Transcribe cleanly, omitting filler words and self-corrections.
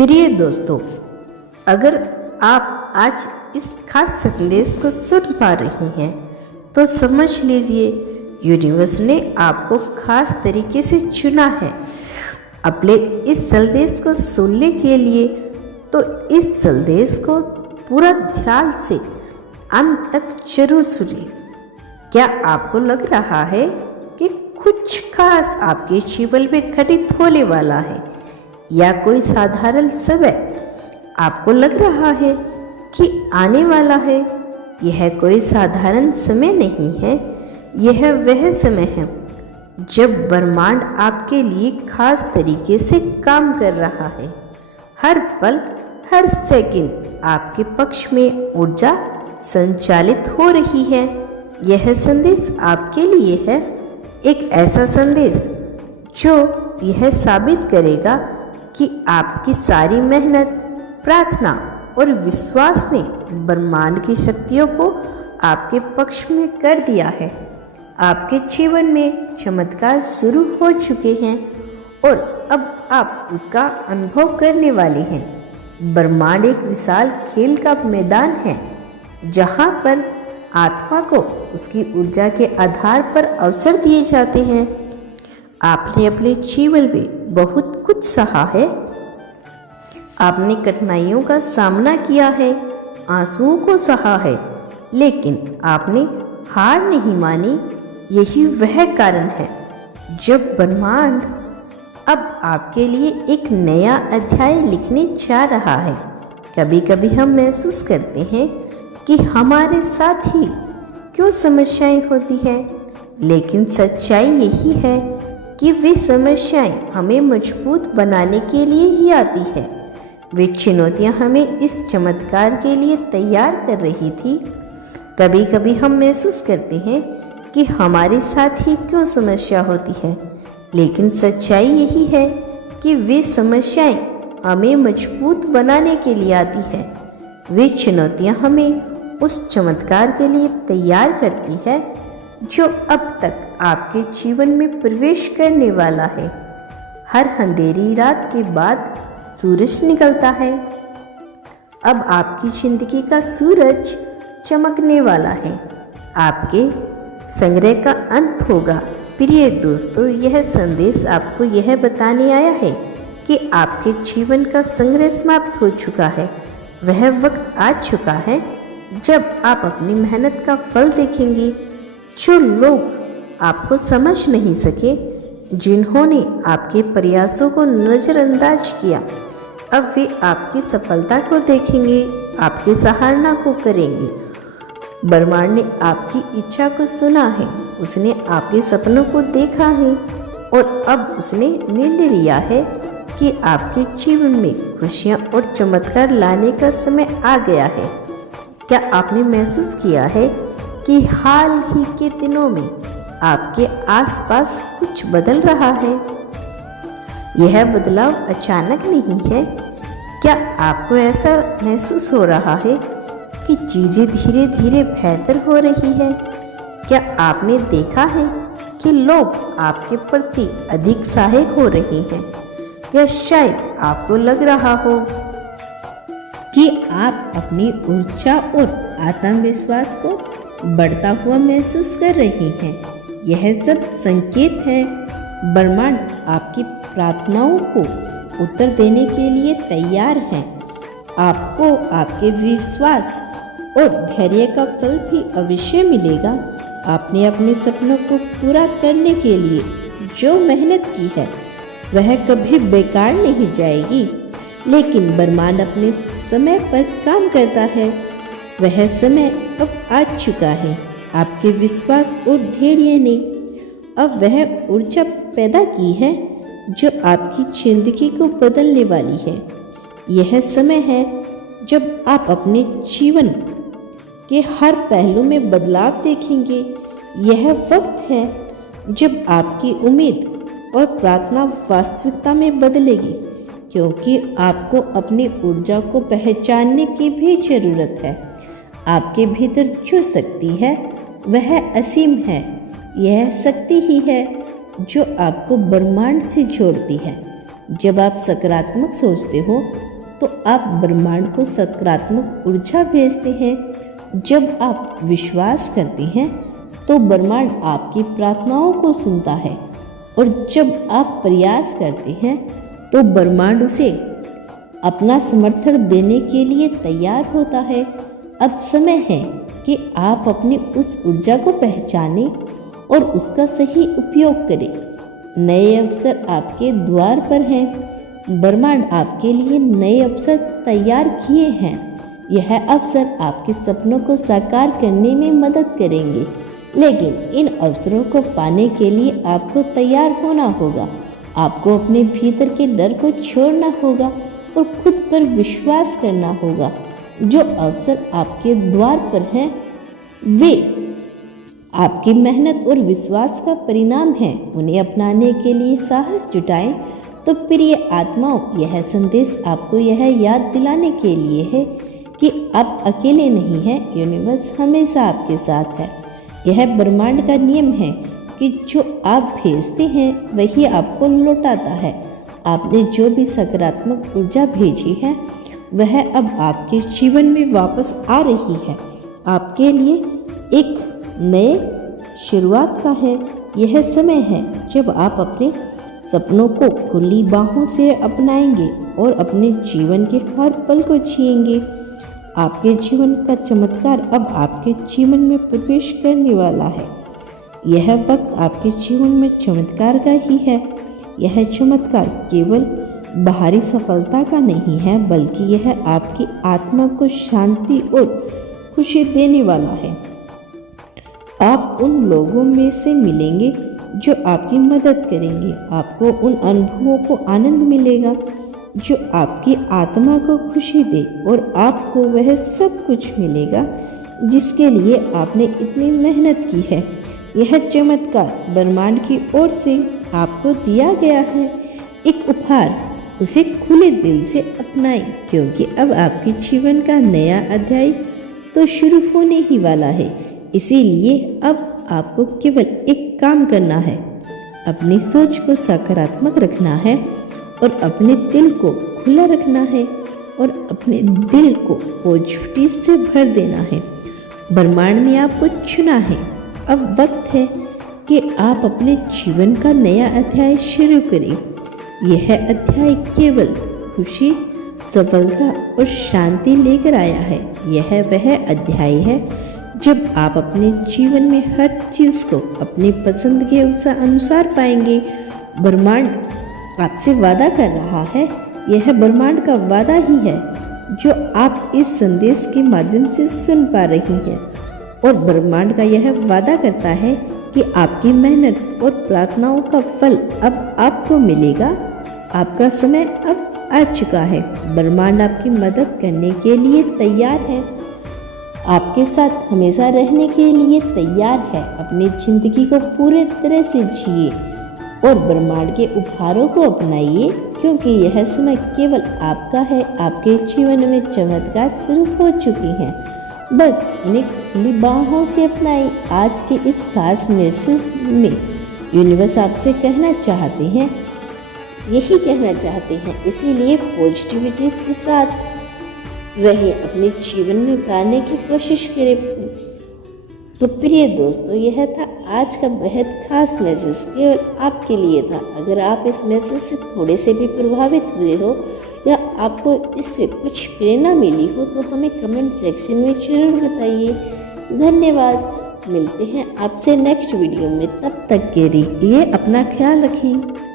प्रिय दोस्तों, अगर आप आज इस खास संदेश को सुन पा रहे हैं तो समझ लीजिए यूनिवर्स ने आपको खास तरीके से चुना है अपने इस संदेश को सुनने के लिए। तो इस संदेश को पूरा ध्यान से अंत तक जरूर सुनिए। क्या आपको लग रहा है कि कुछ खास आपके जीवन में घटित होने वाला है, या कोई साधारण समय आपको लग रहा है कि आने वाला है? यह कोई साधारण समय नहीं है, यह वह समय है जब ब्रह्मांड आपके लिए खास तरीके से काम कर रहा है। हर पल, हर सेकंड आपके पक्ष में ऊर्जा संचालित हो रही है। यह संदेश आपके लिए है, एक ऐसा संदेश जो यह साबित करेगा कि आपकी सारी मेहनत, प्रार्थना और विश्वास ने ब्रह्मांड की शक्तियों को आपके पक्ष में कर दिया है। आपके जीवन में चमत्कार शुरू हो चुके हैं और अब आप उसका अनुभव करने वाले हैं। ब्रह्मांड एक विशाल खेल का मैदान है जहाँ पर आत्मा को उसकी ऊर्जा के आधार पर अवसर दिए जाते हैं। आपने अपने जीवन में बहुत कुछ सहा है, आपने कठिनाइयों का सामना किया है, आंसुओं को सहा है, लेकिन आपने हार नहीं मानी। यही वह कारण है जब ब्रह्मांड अब आपके लिए एक नया अध्याय लिखने जा रहा है। कभी कभी हम महसूस करते हैं कि हमारे साथ ही क्यों समस्याएं होती हैं, लेकिन सच्चाई यही है कि वे समस्याएं हमें मजबूत बनाने के लिए ही आती है। वे चुनौतियां हमें इस चमत्कार के लिए तैयार कर रही थी। कभी कभी हम महसूस करते हैं कि हमारे साथ ही क्यों समस्या होती है, लेकिन सच्चाई यही है कि वे समस्याएं हमें मजबूत बनाने के लिए आती है। वे चुनौतियां हमें उस चमत्कार के लिए तैयार करती है जो अब तक आपके जीवन में प्रवेश करने वाला है। हर अंधेरी रात के बाद सूरज निकलता है। अब आपकी जिंदगी का सूरज चमकने वाला है। आपके संग्रह का अंत होगा। प्रिय दोस्तों, यह संदेश आपको यह बताने आया है कि आपके जीवन का संग्रह समाप्त हो चुका है। वह वक्त आ चुका है जब आप अपनी मेहनत का फल देखेंगे। जो लोग आपको समझ नहीं सके, जिन्होंने आपके प्रयासों को नज़रअंदाज किया, अब वे आपकी सफलता को देखेंगे, आपकी सराहना को करेंगे। ब्रह्मांड ने आपकी इच्छा को सुना है, उसने आपके सपनों को देखा है और अब उसने निर्णय लिया है कि आपके जीवन में खुशियाँ और चमत्कार लाने का समय आ गया है। क्या आपने महसूस किया है कि हाल ही के दिनों में आपके आसपास कुछ बदल रहा है? यह बदलाव अचानक नहीं है। क्या आपको ऐसा महसूस हो रहा है कि चीज़ें धीरे धीरे बेहतर हो रही है? क्या आपने देखा है कि लोग आपके प्रति अधिक सहायक हो रहे हैं? या शायद आपको लग रहा हो कि आप अपनी ऊर्जा और आत्मविश्वास को बढ़ता हुआ महसूस कर रहे हैं। यह सब संकेत है ब्रह्मांड आपकी प्रार्थनाओं को उत्तर देने के लिए तैयार है। आपको आपके विश्वास और धैर्य का फल भी अवश्य मिलेगा। आपने अपने सपनों को पूरा करने के लिए जो मेहनत की है वह कभी बेकार नहीं जाएगी, लेकिन ब्रह्मांड अपने समय पर काम करता है। वह समय अब आ चुका है। आपके विश्वास और धैर्य ने अब वह ऊर्जा पैदा की है जो आपकी जिंदगी को बदलने वाली है। यह समय है जब आप अपने जीवन के हर पहलू में बदलाव देखेंगे। यह वक्त है जब आपकी उम्मीद और प्रार्थना वास्तविकता में बदलेगी, क्योंकि आपको अपनी ऊर्जा को पहचानने की भी जरूरत है। आपके भीतर जो शक्ति है वह असीम है। यह शक्ति ही है जो आपको ब्रह्मांड से जोड़ती है। जब आप सकारात्मक सोचते हो तो आप ब्रह्मांड को सकारात्मक ऊर्जा भेजते हैं। जब आप विश्वास करते हैं तो ब्रह्मांड आपकी प्रार्थनाओं को सुनता है, और जब आप प्रयास करते हैं तो ब्रह्मांड उसे अपना समर्थन देने के लिए तैयार होता है। अब समय है कि आप अपनी उस ऊर्जा को पहचानें और उसका सही उपयोग करें। नए अवसर आपके द्वार पर हैं। ब्रह्मांड आपके लिए नए अवसर तैयार किए हैं। यह अवसर आपके सपनों को साकार करने में मदद करेंगे, लेकिन इन अवसरों को पाने के लिए आपको तैयार होना होगा। आपको अपने भीतर के डर को छोड़ना होगा और खुद पर विश्वास करना होगा। जो अवसर आपके द्वार पर हैं वे आपकी मेहनत और विश्वास का परिणाम है। उन्हें अपनाने के लिए साहस जुटाएं। तो प्रिय आत्माओं, यह संदेश आपको यह याद दिलाने के लिए है कि आप अकेले नहीं हैं। यूनिवर्स हमेशा आपके साथ है। यह ब्रह्मांड का नियम है कि जो आप भेजते हैं वही आपको लौटाता है। आपने जो भी सकारात्मक ऊर्जा भेजी है वह अब आपके जीवन में वापस आ रही है। आपके लिए एक नए शुरुआत का है। यह समय है जब आप अपने सपनों को खुली बाहों से अपनाएंगे और अपने जीवन के हर पल को जिएंगे। आपके जीवन का चमत्कार अब आपके जीवन में प्रवेश करने वाला है। यह वक्त आपके जीवन में चमत्कार का ही है। यह चमत्कार केवल बाहरी सफलता का नहीं है, बल्कि यह आपकी आत्मा को शांति और खुशी देने वाला है। आप उन लोगों में से मिलेंगे जो आपकी मदद करेंगे। आपको उन अनुभवों को आनंद मिलेगा जो आपकी आत्मा को खुशी दे, और आपको वह सब कुछ मिलेगा जिसके लिए आपने इतनी मेहनत की है। यह चमत्कार ब्रह्मांड की ओर से आपको दिया गया है, एक उपहार। उसे खुले दिल से अपनाएं, क्योंकि अब आपके जीवन का नया अध्याय तो शुरू होने ही वाला है। इसीलिए अब आपको केवल एक काम करना है, अपनी सोच को सकारात्मक रखना है और अपने दिल को खुला रखना है और अपने दिल को पॉजिटिविटी से भर देना है। ब्रह्मांड ने आपको चुना है। अब वक्त है कि आप अपने जीवन का नया अध्याय शुरू करें। यह अध्याय केवल खुशी, सफलता और शांति लेकर आया है। यह वह अध्याय है जब आप अपने जीवन में हर चीज़ को अपनी पसंद के अनुसार पाएंगे। ब्रह्मांड आपसे वादा कर रहा है। यह ब्रह्मांड का वादा ही है जो आप इस संदेश के माध्यम से सुन पा रही हैं, और ब्रह्मांड का यह वादा करता है कि आपकी मेहनत और प्रार्थनाओं का फल अब आपको मिलेगा। आपका समय अब आ चुका है। ब्रह्मांड आपकी मदद करने के लिए तैयार है, आपके साथ हमेशा रहने के लिए तैयार है। अपनी जिंदगी को पूरे तरह से जिए और ब्रह्मांड के उपहारों को अपनाइए, क्योंकि यह समय केवल आपका है। आपके जीवन में चमत्कार शुरू हो चुकी हैं। बस उन्हें खुली बाहों से अपनाएं। आज के इस खास मैसेज में यूनिवर्स आपसे कहना चाहते हैं, यही कहना चाहते हैं। इसीलिए पॉजिटिविटी के साथ रहिए, अपने जीवन में उतारने की कोशिश करें। तो प्रिय दोस्तों, यह था आज का बेहद खास मैसेज, केवल आपके लिए था। अगर आप इस मैसेज से थोड़े से भी प्रभावित हुए हो या आपको इससे कुछ प्रेरणा मिली हो तो हमें कमेंट सेक्शन में जरूर बताइए। धन्यवाद। मिलते हैं आपसे नेक्स्ट वीडियो में। तब तक के लिए अपना ख्याल रखें।